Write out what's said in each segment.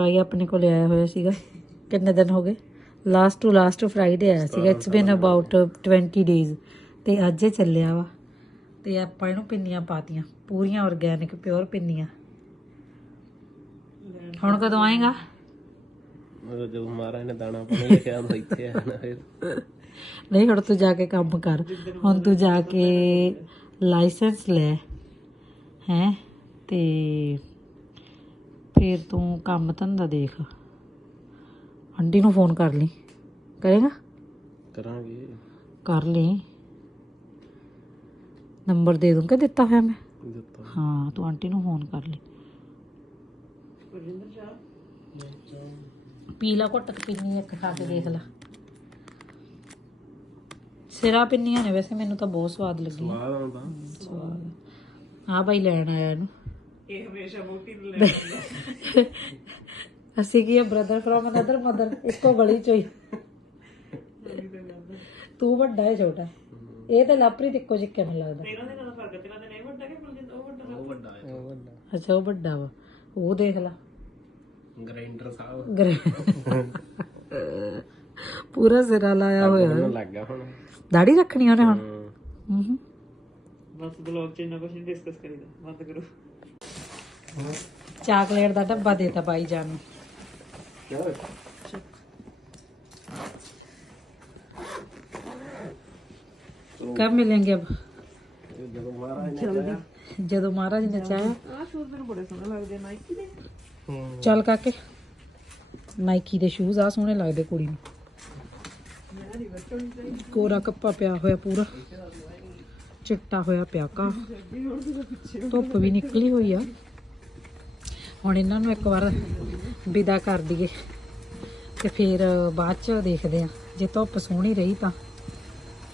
ਬਾਈ ਆਪਣੇ ਕੋਲ ਆਇਆ ਹੋਇਆ ਸੀਗਾ। ਕਿੰਨੇ ਦਿਨ ਹੋ ਗਏ? ਲਾਸਟ ਟੂ ਲਾਸਟ ਫਰਾਈਡੇ ਆਇਆ ਸੀਗਾ। ਇਟਸ ਬੀਨ ਅਬਾਊਟ 20 ਡੇਜ਼ ਤੇ ਅੱਜ ਇਹ ਚੱਲਿਆ ਵਾ। ਤੇ ਆਪਾਂ ਇਹਨੂੰ ਪਿੰਨੀਆਂ ਪਾਤੀਆਂ। ਪੂਰੀਆਂ ਆਰਗੈਨਿਕ ਪਿਓਰ ਪਿੰਨੀਆਂ। ਹੁਣ ਕਦੋਂ ਆਏਗਾ? ਜਦੋਂ ਮਹਾਰਾਜ ਨੇ ਦਾਣਾ ਪਾਣੀ ਲਿਖਿਆ ਤਾਂ ਇੱਥੇ ਆਣਾ ਫਿਰ। ਨਹੀਂ ਹੁਣ ਤੂੰ ਜਾ ਕੇ ਕੰਮ ਕਰ। ਹੁਣ ਤੂੰ ਜਾ ਕੇ ਲਾਇਸੈਂਸ ਲੈ। ਹੈ? ਤੇ ਫਿਰ ਤੂੰ ਕੰਮ ਧੰਦਾ ਦੇਖ। ਆਂਟੀ ਨੂੰ ਫੋਨ ਕਰ ਲਈ। ਕਰੇਗਾ? ਕਰਾਂਗੇ। ਕਰ ਲਈ। ਨੰਬਰ ਦੇ ਦੂੰ ਕਿ ਦਿੱਤਾ ਹੋਇਆ ਮੈਂ? ਦਿੱਤਾ। ਹਾਂ ਤੂੰ ਆਂਟੀ ਨੂੰ ਫੋਨ ਕਰ ਲਈ। ਪੀ ਲਾ ਘੁੱਟ ਕੇ ਪਿੰਨੀ ਇੱਕ ਖਾ ਕੇ ਦੇਖ ਲੈ। ਸਿਰਾ ਪਿੰਨੀਆਂ ਨੇ ਵੈਸੇ ਮੈਨੂੰ ਤਾਂ ਬਹੁਤ ਸਵਾਦ ਲੱਗੀਆਂ। ਸਵਾਦ ਆਉਂਦਾ। ਸਵਾਦ। ਆ ਬਾਈ ਲੈਣ ਆਇਆ ਇਹਨੂੰ। ਇਹ ਹਮੇਸ਼ਾ ਮੋਟੀ ਲੈ ਅਸੀਂ ਕੀ ਬ੍ਰਦਰ ਫਰਮ ਅਨਦਰ ਮਦਰ ਇੱਕੋ ਗਲੀ ਚੋਂ ਹੀ ਤੂੰ ਵੱਡਾ ਹੈ ਛੋਟਾ ਇਹ ਤਾਂ ਲਾਪਰੀ ਇੱਕੋ ਜਿੱਕੇ ਨੂੰ ਲੱਗਦਾ ਉਹ ਵੱਡਾ ਹੈ ਉਹ ਵੱਡਾ ਅੱਛਾ ਉਹ ਵੱਡਾ ਵਾ ਉਹ ਦੇਖ ਲਾ ਗ੍ਰਾਈਂਡਰ ਸਾਹਿਬ ਗਰੇ ਪੂਰਾ ਸਿਰਾ ਲਾਇਆ ਹੋਇਆ ਮੈਨੂੰ ਲੱਗ ਗਿਆ ਹੁਣ ਦਾੜੀ ਰੱਖਣੀ ਉਹਨੇ ਹੁਣ ਹਮ। ਹੂੰ ਬਸ ਬਲੌਗ 'ਚ ਇੰਨਾ ਕੁਝ ਨਹੀਂ ਡਿਸਕਸ ਕਰੀਦਾ ਬੰਦ ਕਰੋ ਚਾਕਲੇਟ ਦਾ ਡੱਬਾ ਦੇਤਾ ਬਾਈ ਜਾਨ ਨੂੰ। ਕਬ ਮਿਲेंगे ਅਬ? ਜਦੋਂ ਮਹਾਰਾਜ ਨੇ ਚਾਹਿਆ। ਆ ਸ਼ੂਜ਼ ਮੈਨੂੰ ਬੜੇ ਸੋਹਣੇ ਲੱਗਦੇ ਨਾਈਕੀ ਦੇ। ਚੱਲ ਕਾਕੇ ਨਾਈਕੀ ਦੇ ਸ਼ੂਜ਼ ਆ ਸੋਹਣੇ ਲੱਗਦੇ ਕੁੜੀ ਨੂੰ। ਕੋਰਾ ਕੱਪਾ ਪਿਆ ਹੋਇਆ ਪੂਰਾ ਚਿੱਟਾ ਹੋਇਆ ਪਿਆਕਾ ਧੁੱਪ ਵੀ ਨਿਕਲੀ ਹੋਈ ਆ। ਹੁਣ ਇਹਨਾਂ ਨੂੰ ਇੱਕ ਵਾਰ ਵਿਦਾ ਕਰ ਦਈਏ ਤੇ ਫਿਰ ਬਾਅਦ ਚ ਦੇਖਦੇ ਆ ਜੇ ਧੁੱਪ ਸੋਹਣੀ ਰਹੀ ਤਾਂ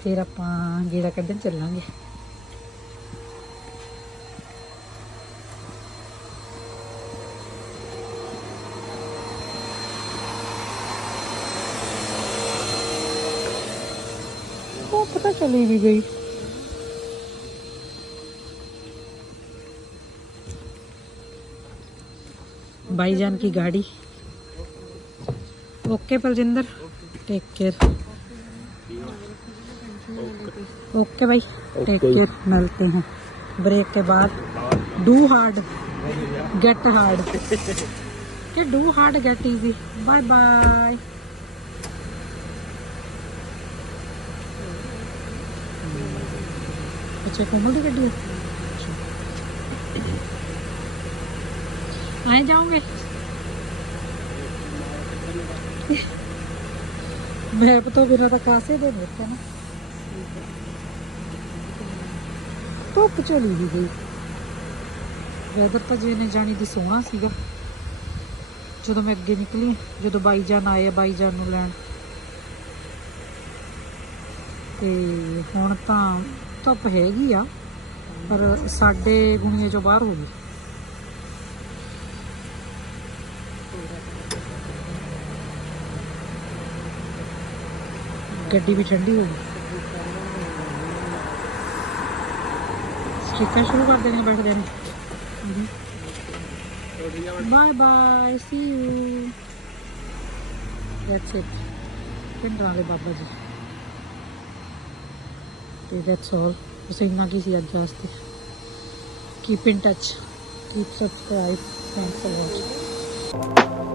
ਫਿਰ ਆਪਾਂ ਗੇੜਾ ਕੱਢਣ ਚੱਲਾਂਗੇ। ਧੁੱਪ ਤਾਂ ਚਲੀ ਵੀ ਗਈ। भाईजान की गाड़ी। Okay Baljinder take care okay भाई टेक केयर मिलते हैं। ब्रेक के बाद डू हार्ड गेट हार्ड के do hard get easy bye bye अच्छा कोमल की गड्डी है आए जाओगे मैप तो बिना तो कासे दे देते ना ਧੁੱਪ ਚਲੀ ਵੀ ਗਈ ਵੈਦਰ ਤਾਂ ਜਿਵੇਂ ਜਾਣੀ ਦੀ ਸੋਹਣਾ ਸੀਗਾ ਜਦੋਂ ਮੈਂ ਅੱਗੇ ਨਿਕਲੀ ਜਦੋਂ ਬਾਈ ਜਾਨ ਆਏ ਆ ਬਾਈ ਜਾਨ ਨੂੰ ਲੈਣ ਤੇ ਹੁਣ ਤਾਂ ਧੁੱਪ ਹੈਗੀ ਆ ਪਰ ਸਾਡੇ ਗੁਣੀਏ ਚੋਂ ਬਾਹਰ ਹੋ ਗਈ गड्डी भी ठंडी होगी स्टिकर शुरू कर देंगे बैठ जाने। हम्म। Bye bye see you that's it पिंड वाले बाबा जी। तो दैट्स ऑल उसे इन्ना की सी अज वास्ते keep in touch keep subscribe thanks for watching